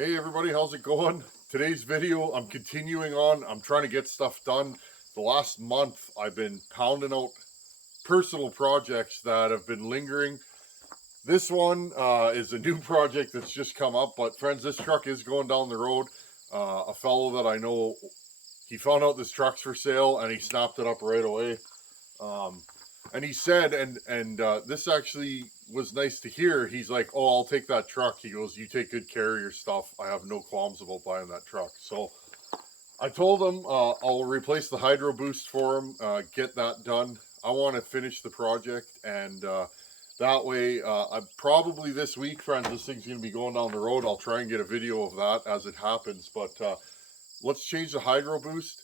Hey everybody, how's it going? Today's video, I'm continuing on. I'm trying to get stuff done. The last month, I've been pounding out personal projects that have been lingering. This one is a new project that's just come up, but friends, this truck is going down the road. A fellow that I know, he found out this truck's for sale and he snapped it up right away. And he said, and this actually was nice to hear. He's like, "Oh, I'll take that truck." He goes, "You take good care of your stuff. I have no qualms about buying that truck." So I told him I'll replace the Hydroboost for him, get that done. I want to finish the project, and that way, I probably this week, friends, this thing's going to be going down the road. I'll try and get a video of that as it happens, but let's change the Hydroboost.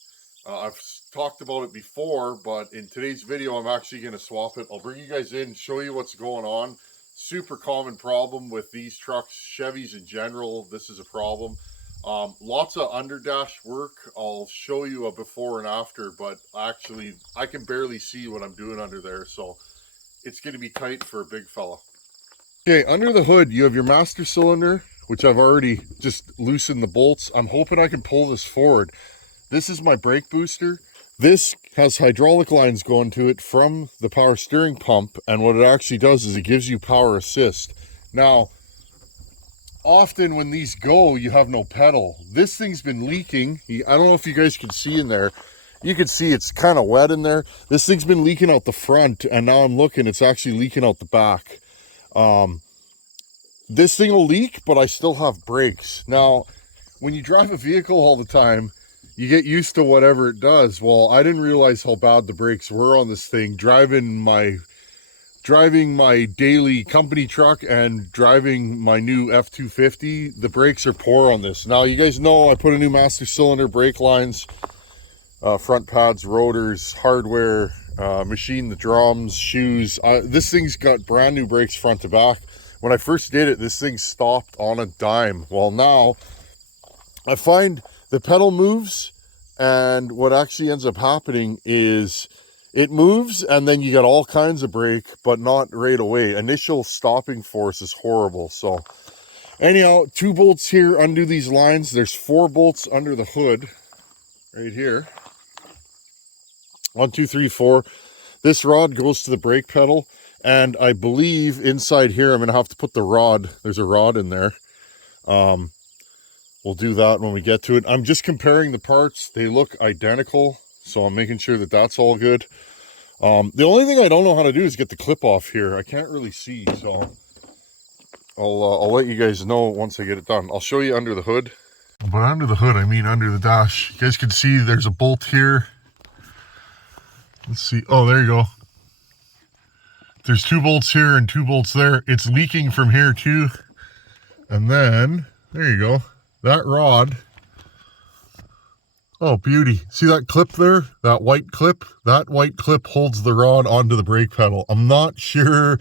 I've talked about it before, but in today's video, I'm actually going to swap it. I'll bring you guys in, show you what's going on. Super common problem with these trucks, Chevys in general. This is a problem. Lots of underdash work. I'll show you a before and after, but actually, I can barely see what I'm doing under there, so it's going to be tight for a big fella. Okay, under the hood, you have your master cylinder, which I've already just loosened the bolts. I'm hoping I can pull this forward. This is my brake booster. This has hydraulic lines going to it from the power steering pump, and what it actually does is it gives you power assist. Now, often when these go, you have no pedal. This thing's been leaking. I don't know if you guys can see in there. You can see it's kind of wet in there. This thing's been leaking out the front, and now I'm looking, it's actually leaking out the back. This thing will leak, but I still have brakes. Now, when you drive a vehicle all the time, you get used to whatever it does. Well, I didn't realize how bad the brakes were on this thing. Driving my daily company truck and driving my new F-250, the brakes are poor on this. Now, you guys know I put a new master cylinder, brake lines, front pads, rotors, hardware, machined the drums, shoes. This thing's got brand new brakes front to back. When I first did it, this thing stopped on a dime. Well, now I find the pedal moves, and what actually ends up happening is it moves and then you got all kinds of brake, but not right away. Initial stopping force is horrible. So anyhow, 2 bolts here undo these lines. There's 4 bolts under the hood right here. 1, 2, 3, 4. This rod goes to the brake pedal, and I believe inside here I'm gonna have to put the rod. There's a rod in there. We'll do that when we get to it. I'm just comparing the parts. They look identical, so I'm making sure that that's all good. The only thing I don't know how to do is get the clip off here. I can't really see, so I'll let you guys know once I get it done. I'll show you under the hood. But under the hood, I mean under the dash. You guys can see there's a bolt here. Let's see. Oh, there you go. There's 2 bolts here and 2 bolts there. It's leaking from here too. And then, there you go. That rod, oh beauty. See that clip there? That white clip? That white clip holds the rod onto the brake pedal. I'm not sure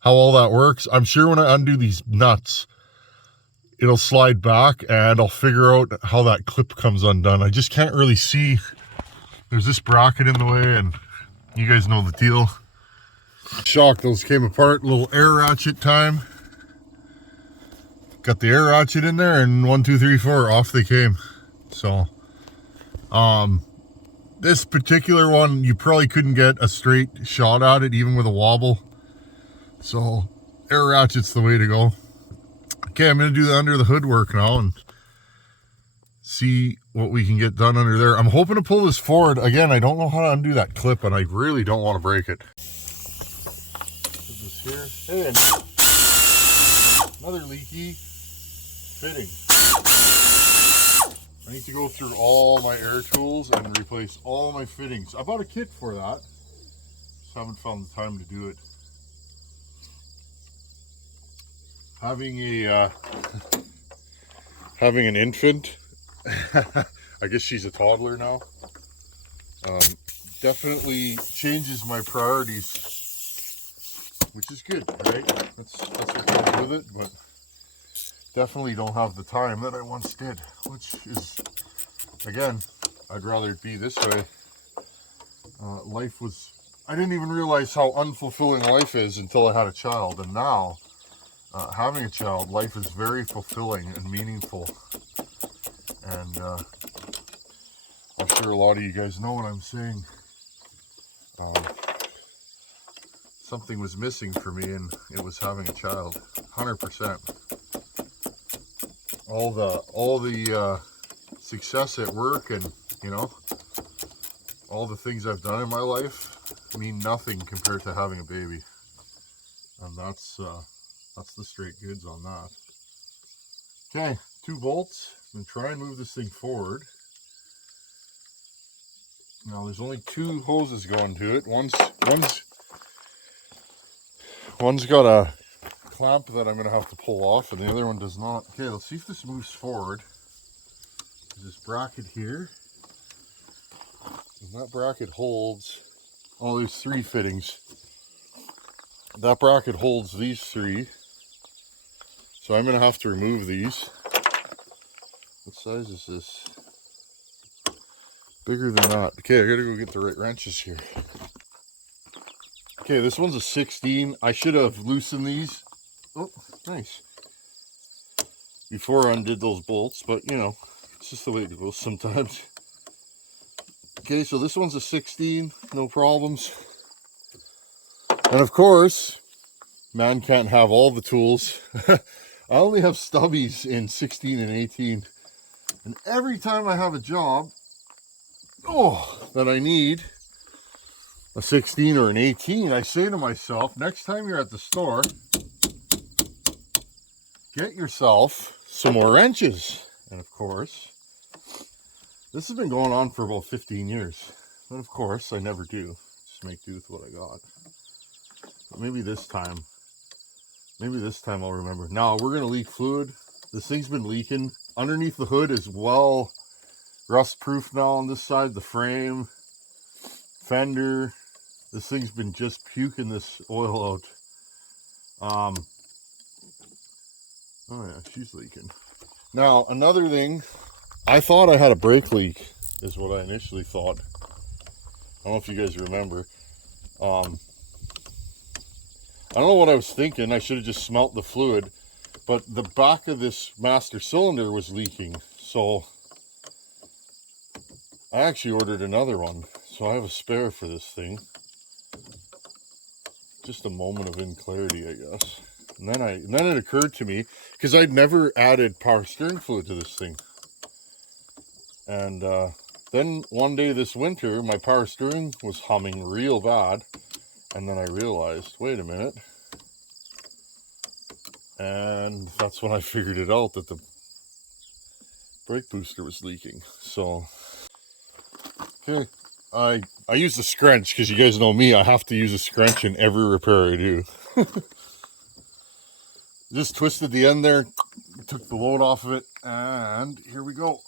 how all that works. I'm sure when I undo these nuts, it'll slide back and I'll figure out how that clip comes undone. I just can't really see. There's this bracket in the way, and you guys know the deal. Shock, those came apart. Little air ratchet time. Got the air ratchet in there, and 1, 2, 3, 4, off they came. So, this particular one, you probably couldn't get a straight shot at it, even with a wobble. So, air ratchet's the way to go. Okay, I'm going to do the under the hood work now and see what we can get done under there. I'm hoping to pull this forward. Again, I don't know how to undo that clip, and I really don't want to break it. Put this here. Hey, another leaky fitting. I need to go through all my air tools and replace all my fittings. I bought a kit for that. Just haven't found the time to do it. Having an infant, I guess she's a toddler now, definitely changes my priorities, which is good, right? That's what comes with it, but definitely don't have the time that I once did, which is, again, I'd rather it be this way. I didn't even realize how unfulfilling life is until I had a child, and now having a child, life is very fulfilling and meaningful. And I'm sure a lot of you guys know what I'm saying. Something was missing for me, and it was having a child. 100%. All the success at work, and you know, all the things I've done in my life mean nothing compared to having a baby. And that's the straight goods on that. Okay, 2 bolts. I'm gonna try and move this thing forward. Now there's only 2 hoses going to it. One's got a clamp that I'm gonna have to pull off, and the other one does not. Okay, let's see if this moves forward. There's this bracket here, and that bracket holds. Oh, there's 3 fittings. That bracket holds these 3, so I'm gonna have to remove these. What size is this? Bigger than that. Okay, I gotta go get the right wrenches here. Okay, this one's a 16. I should have loosened these. Oh, nice. Before I undid those bolts, but you know, it's just the way it goes sometimes. Okay, so this one's a 16, no problems. And of course, man can't have all the tools. I only have stubbies in 16 and 18. And every time I have a job, that I need a 16 or an 18, I say to myself, next time you're at the store, get yourself some more wrenches. And of course, this has been going on for about 15 years. But of course, I never do. Just make do with what I got. But maybe this time I'll remember. Now, we're going to leak fluid. This thing's been leaking. Underneath the hood is well rust proof now on this side. The frame, fender. This thing's been just puking this oil out. Oh yeah, she's leaking. Now, another thing, I thought I had a brake leak, is what I initially thought. I don't know if you guys remember. I don't know what I was thinking. I should have just smelt the fluid, but the back of this master cylinder was leaking. So I actually ordered another one. So I have a spare for this thing. Just a moment of inclarity, I guess. And then it occurred to me, because I'd never added power steering fluid to this thing. And then one day this winter, my power steering was humming real bad. And then I realized, wait a minute. And that's when I figured it out, that the brake booster was leaking. So, okay. I use the scrunch, because you guys know me, I have to use a scrunch in every repair I do. Just twisted the end there, took the load off of it, and here we go.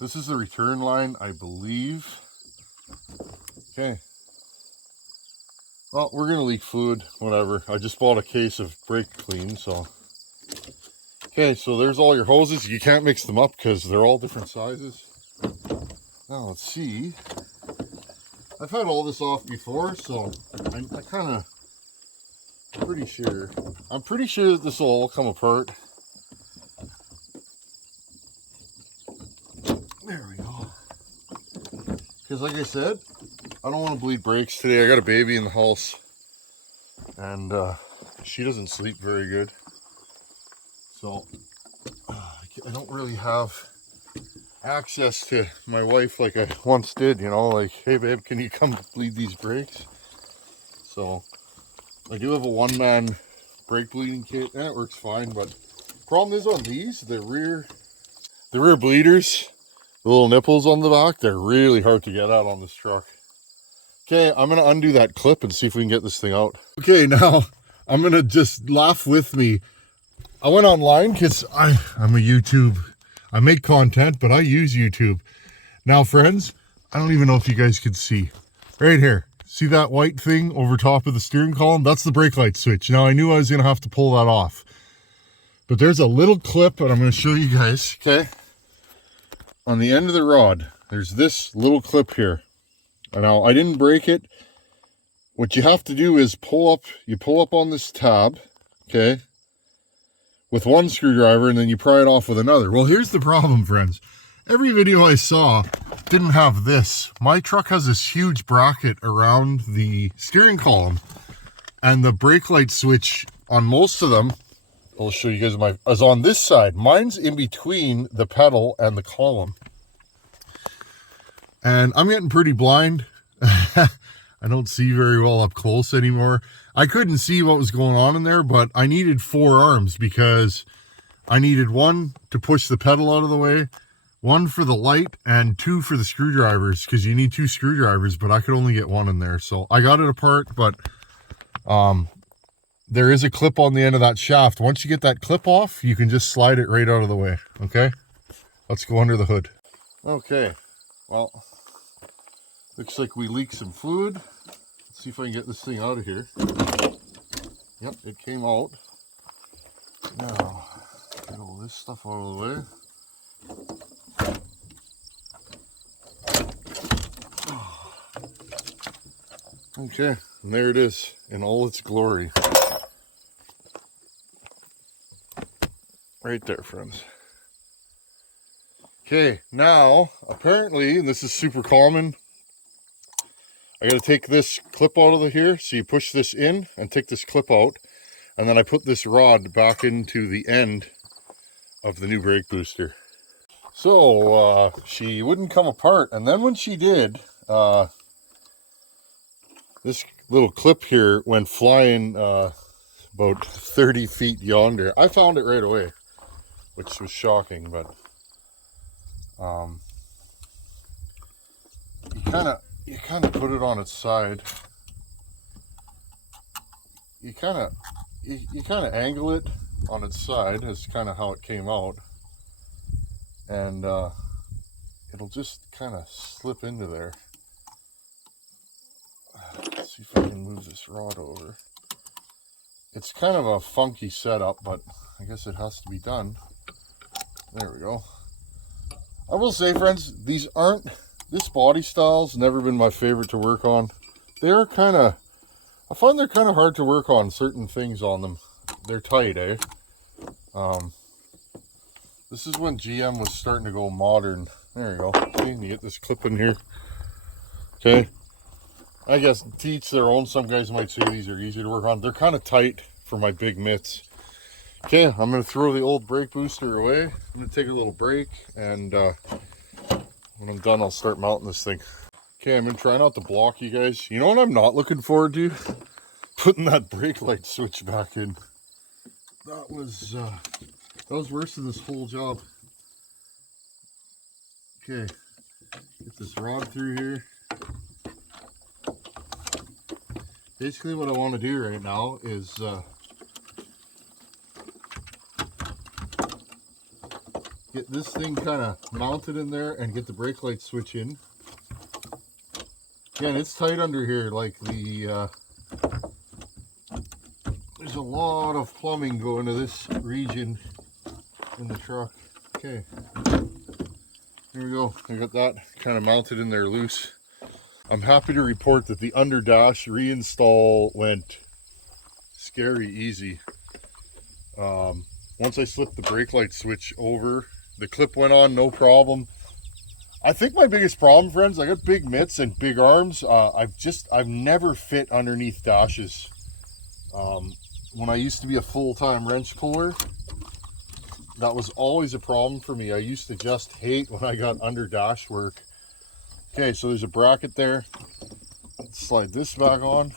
This is the return line, I believe. Okay. Well, we're gonna leak fluid, whatever. I just bought a case of brake clean, so. Okay, so there's all your hoses. You can't mix them up because they're all different sizes. Now let's see. I've had all this off before, so I kind of pretty sure. I'm pretty sure that this will all come apart. There we go. Because like I said, I don't want to bleed brakes today. I got a baby in the house, and she doesn't sleep very good. So I don't really have access to my wife like I once did, you know, like, hey babe, can you come bleed these brakes? So I do have a one-man brake bleeding kit, and it works fine, but problem is on these, the rear bleeders, the little nipples on the back, they're really hard to get at on this truck. Okay, I'm gonna undo that clip and see if we can get this thing out. Okay, now I'm gonna just laugh with me. I went online because I'm a YouTube, I make content, but I use YouTube. Now friends, I don't even know if you guys could see. Right here, see that white thing over top of the steering column? That's the brake light switch. Now I knew I was gonna have to pull that off. But there's a little clip, and I'm gonna show you guys, okay? On the end of the rod, there's this little clip here. Now I didn't break it. What you have to do is pull up on this tab, okay, with one screwdriver, and then you pry it off with another. Well, here's the problem, friends. Every video I saw didn't have this. My truck has this huge bracket around the steering column, and the brake light switch on most of them, I'll show you guys, is on this side. Mine's in between the pedal and the column. And I'm getting pretty blind. I don't see very well up close anymore. I couldn't see what was going on in there, but I needed 4 arms because I needed 1 to push the pedal out of the way, 1 for the light, and 2 for the screwdrivers, because you need 2 screwdrivers, but I could only get 1 in there. So I got it apart, but there is a clip on the end of that shaft. Once you get that clip off, you can just slide it right out of the way, okay? Let's go under the hood. Okay, well, looks like we leaked some fluid. Let's see if I can get this thing out of here. Yep, it came out. Now, get all this stuff out of the way. Okay, and there it is in all its glory. Right there, friends. Okay, now, apparently, and this is super common, I gotta take this clip out of here. So you push this in and take this clip out, and then I put this rod back into the end of the new brake booster. So she wouldn't come apart, and then when she did, this little clip here went flying about 30 feet yonder. I found it right away, which was shocking, but you kind of put it on its side. You kind of angle it on its side. Is kind of how it came out, and it'll just kind of slip into there. Let's see if I can move this rod over. It's kind of a funky setup, but I guess it has to be done. There we go. I will say, friends, this body style's never been my favorite to work on. They're I find they're kind of hard to work on certain things on them. They're tight, eh? This is when GM was starting to go modern. There you go. See, you get this clip in here. Okay. I guess to each their own. Some guys might say these are easier to work on. They're kind of tight for my big mitts. Okay, I'm going to throw the old brake booster away. I'm going to take a little break, and when I'm done, I'll start mounting this thing. Okay, I'm going to try not to block you guys. You know what I'm not looking forward to? Putting that brake light switch back in. That was worse than this whole job. Okay, get this rod through here. Basically what I want to do right now is get this thing kind of mounted in there and get the brake light switch in. Again, it's tight under here, like there's a lot of plumbing going to this region in the truck. Okay, here we go. I got that kind of mounted in there loose. I'm happy to report that the under dash reinstall went scary easy. Once I slipped the brake light switch over, the clip went on, no problem. I think my biggest problem, friends, I got big mitts and big arms. I've never fit underneath dashes. When I used to be a full-time wrench puller, that was always a problem for me. I used to just hate when I got under dash work. Okay, so there's a bracket there. Let's slide this back on.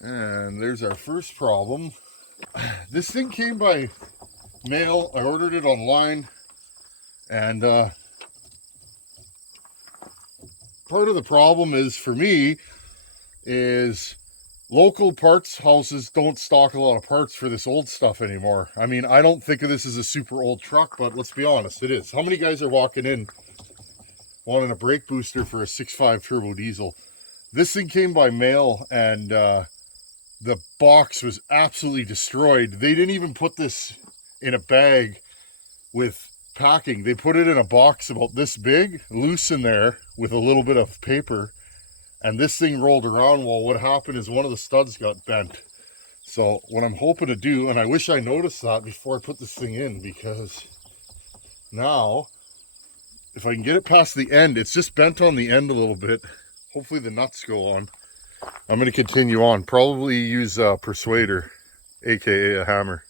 And there's our first problem. This thing came by mail. I ordered it online, and part of the problem is, for me, is local parts houses don't stock a lot of parts for this old stuff anymore. I mean, I don't think of this as a super old truck, but let's be honest, it is. How many guys are walking in wanting a brake booster for a 6.5 turbo diesel? This thing came by mail, and the box was absolutely destroyed. They didn't even put this in a bag with packing. They put it in a box about this big, loose in there with a little bit of paper, and this thing rolled around. Well, what happened is one of the studs got bent. So what I'm hoping to do, and I wish I noticed that before I put this thing in, because now if I can get it past the end, it's just bent on the end a little bit. Hopefully the nuts go on. I'm going to continue on, probably use a persuader, aka a hammer.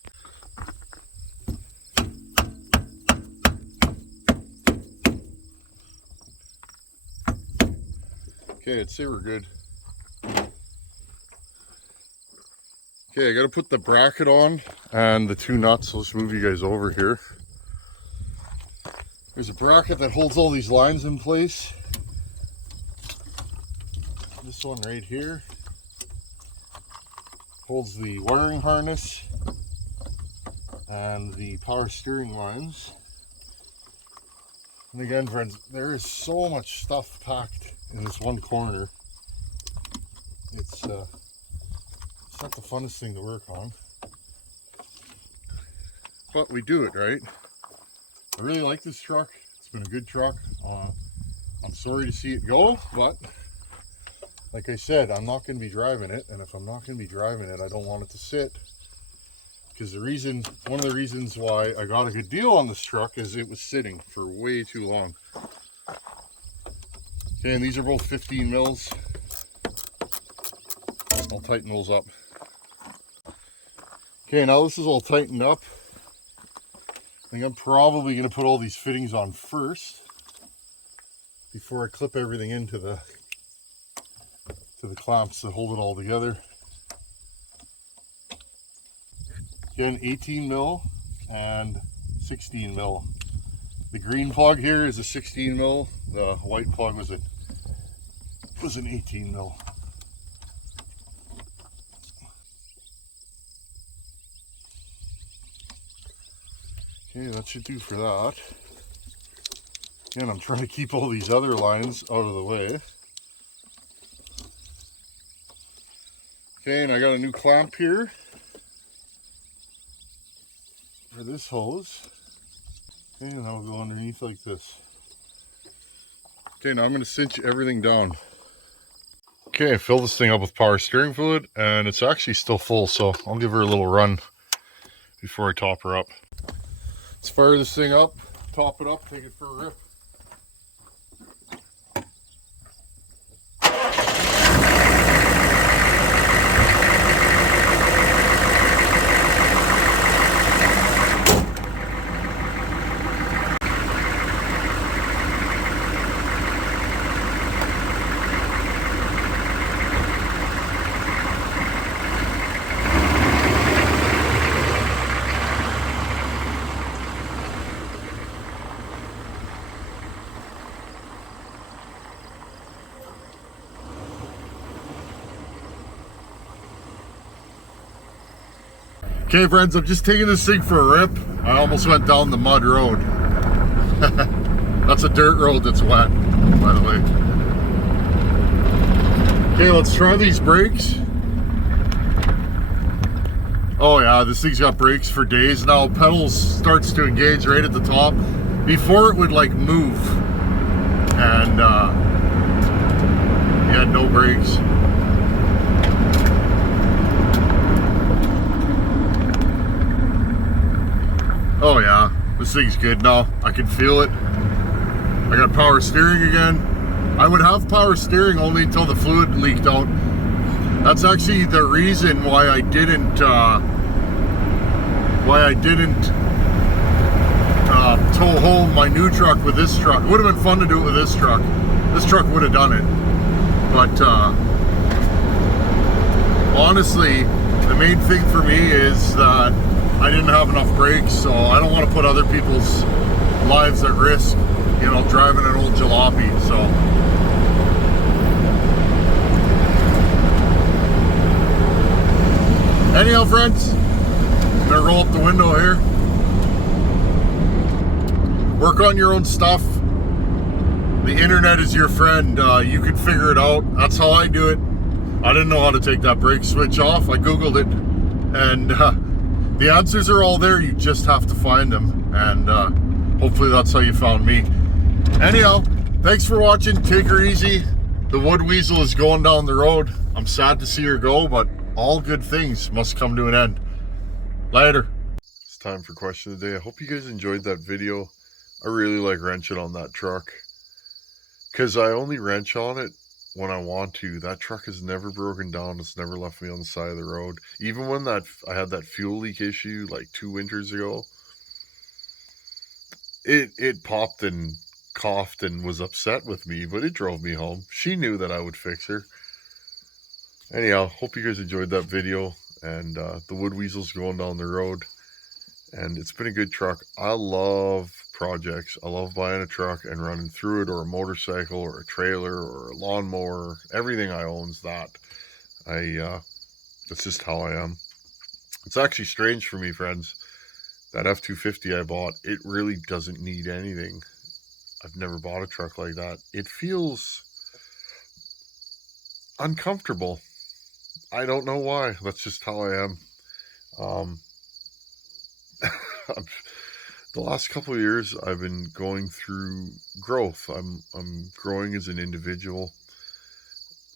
Okay, I'd say we're good. Okay, I got to put the bracket on and the two nuts. I'll just move you guys over here. There's a bracket that holds all these lines in place. This one right here holds the wiring harness and the power steering lines. And again, friends, there is so much stuff packed in this one corner. It's not the funnest thing to work on, but we do it, right? I really like this truck. It's been a good truck. I'm sorry to see it go, but like I said, I'm not going to be driving it, and if I'm not going to be driving it, I don't want it to sit. Because one of the reasons why I got a good deal on this truck is it was sitting for way too long. Okay, and these are both 15 mils. I'll tighten those up. Okay, now this is all tightened up. I think I'm probably going to put all these fittings on first before I clip everything into the clamps that hold it all together. Again, 18 mil and 16 mil. The green plug here is a 16 mil. The white plug was an 18 mil. Okay, that should do for that. Again, I'm trying to keep all these other lines out of the way. Okay, and I got a new clamp here for this hose. Okay, and that'll go underneath like this. Okay, now I'm going to cinch everything down. Okay, I filled this thing up with power steering fluid, and it's actually still full, so I'll give her a little run before I top her up. Let's fire this thing up, top it up, take it for a rip. Okay friends, I'm just taking this thing for a rip. I almost went down the mud road. That's a dirt road that's wet, by the way. Okay, let's try these brakes. Oh yeah, this thing's got brakes for days now. Pedals starts to engage right at the top. Before it would like move. And you had no brakes. Oh yeah, this thing's good now. I can feel it. I got power steering again. I would have power steering only until the fluid leaked out. That's actually the reason why I didn't tow home my new truck with this truck. It would have been fun to do it with this truck. This truck would have done it. But honestly, the main thing for me is that I didn't have enough brakes, so I don't want to put other people's lives at risk, you know, driving an old jalopy. So anyhow, friends, I'm gonna roll up the window here. Work on your own stuff. The internet is your friend. You can figure it out. That's how I do it. I didn't know how to take that brake switch off. I Googled it, and the answers are all there. You just have to find them, and Hopefully that's how you found me. Anyhow, thanks for watching. Take her easy. The wood weasel is going down the road. I'm sad to see her go, but all good things must come to an end. Later. It's time for question of the day. I hope you guys enjoyed that video. I really like wrenching on that truck because I only wrench on it when I want to. That truck has never broken down. It's never left me on the side of the road. Even when I had that fuel leak issue like 2 winters ago, it popped and coughed and was upset with me, but it drove me home. She knew that I would fix her. Anyhow, hope you guys enjoyed that video, and the wood weasel's going down the road, and it's been a good truck. I love projects. I love buying a truck and running through it, or a motorcycle, or a trailer, or a lawnmower. Everything I own's that. That's just how I am. It's actually strange for me, friends. That F-250 I bought, it really doesn't need anything. I've never bought a truck like that. It feels uncomfortable. I don't know why. That's just how I am. The last couple of years, I've been going through growth. I'm growing as an individual.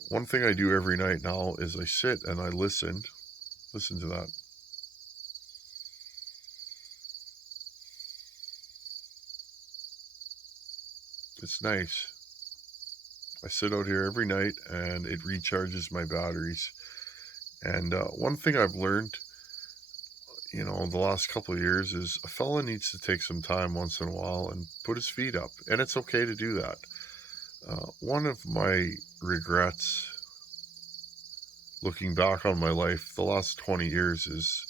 One thing I do every night now is I sit and I listen. Listen to that. It's nice. I sit out here every night and it recharges my batteries. And one thing I've learned, the last couple of years is a fella needs to take some time once in a while and put his feet up. And it's okay to do that. One of my regrets, looking back on my life, the last 20 years is,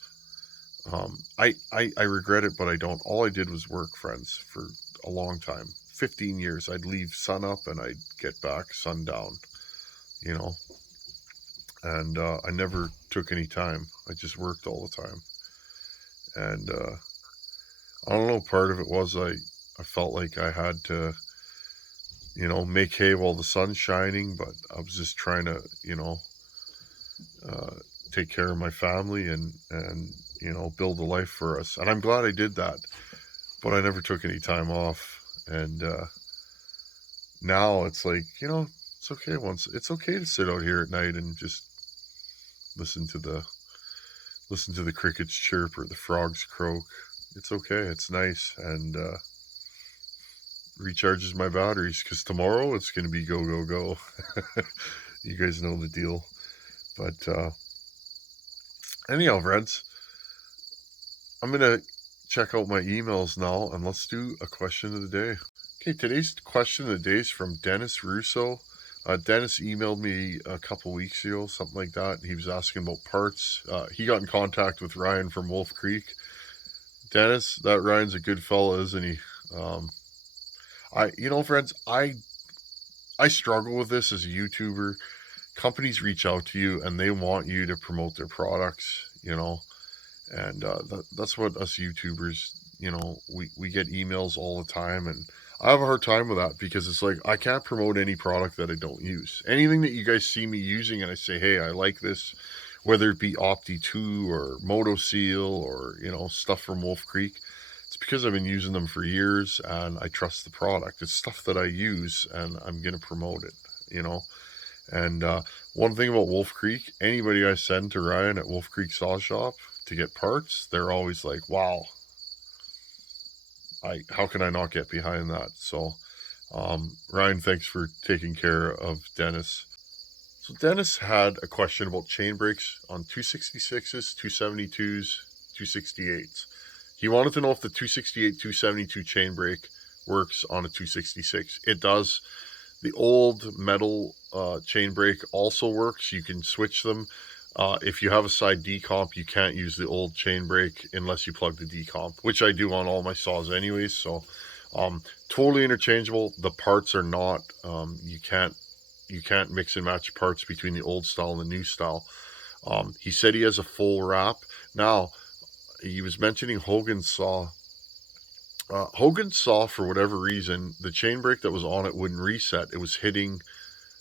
I regret it, but I don't. All I did was work, friends, for a long time. 15 years. I'd leave sun up and I'd get back sundown, and I never took any time. I just worked all the time. And I don't know, part of it was I felt like I had to, make hay while the sun's shining, but I was just trying to, take care of my family and build a life for us. And I'm glad I did that, but I never took any time off. And now it's like, it's okay it's okay to sit out here at night and just listen to the crickets chirp or the frogs croak. It's okay. It's nice, and recharges my batteries, because tomorrow it's going to be go, go, go. You guys know the deal. But anyhow, friends, I'm going to check out my emails now, and let's do a question of the day. Okay, today's question of the day is from Dennis Russo. Dennis emailed me a couple weeks ago, something like that. He was asking about parts. He got in contact with Ryan from Wolf Creek. Dennis, that Ryan's a good fella, isn't he? Friends, I struggle with this as a YouTuber. Companies reach out to you and they want you to promote their products, and that's what us YouTubers, we get emails all the time, and I have a hard time with that, because it's like, I can't promote any product that I don't use. Anything that you guys see me using and I say, hey, I like this, whether it be Opti 2 or Moto Seal or, stuff from Wolf Creek, it's because I've been using them for years and I trust the product. It's stuff that I use and I'm going to promote it, And one thing about Wolf Creek, anybody I send to Ryan at Wolf Creek Saw Shop to get parts, they're always like, wow, how can I not get behind that? So, Ryan, thanks for taking care of Dennis. So Dennis had a question about chain brakes on 266s, 272s, 268s. He wanted to know if the 268, 272 chain brake works on a 266. It does. The old metal chain brake also works. You can switch them. If you have a side decomp, you can't use the old chain brake unless you plug the decomp, which I do on all my saws anyways. So totally interchangeable. The parts are not, you can't mix and match parts between the old style and the new style. He said he has a full wrap. Now, he was mentioning Hogan's saw. Hogan's saw, for whatever reason, the chain brake that was on it wouldn't reset. It was hitting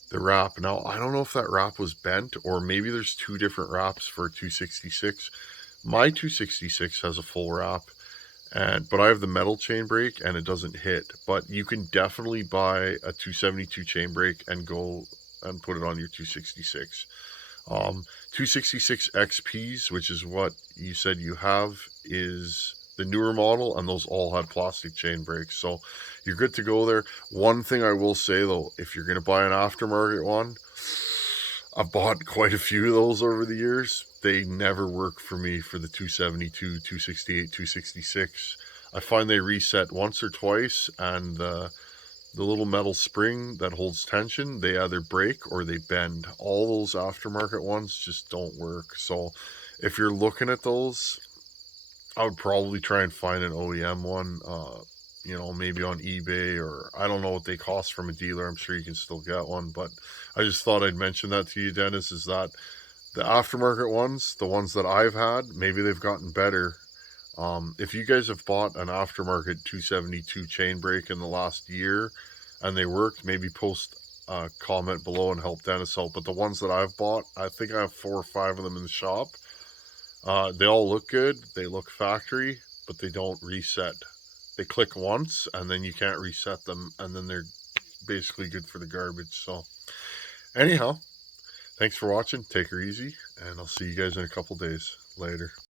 the wrap. Now, I don't know if that wrap was bent, or maybe there's two different wraps for a 266. My 266 has a full wrap, but I have the metal chain brake and it doesn't hit. But you can definitely buy a 272 chain brake and go and put it on your 266. 266 XPs, which is what you said you have, is the newer model, and those all had plastic chain brakes, so you're good to go there. One thing I will say though, if you're going to buy an aftermarket one, I've bought quite a few of those over the years. They never work for me for the 272, 268, 266. I find they reset once or twice, and the little metal spring that holds tension, they either break or they bend. All those aftermarket ones just don't work. So if you're looking at those, I would probably try and find an OEM one, maybe on eBay, or I don't know what they cost from a dealer. I'm sure you can still get one, but I just thought I'd mention that to you, Dennis, is that the aftermarket ones, the ones that I've had, maybe they've gotten better. If you guys have bought an aftermarket 272 chain brake in the last year and they worked, maybe post a comment below and help Dennis out. But the ones that I've bought, I think I have 4 or 5 of them in the shop. They all look good. They look factory, but they don't reset. They click once and then you can't reset them, and then they're basically good for the garbage. So anyhow, thanks for watching. Take her easy, and I'll see you guys in a couple days. Later.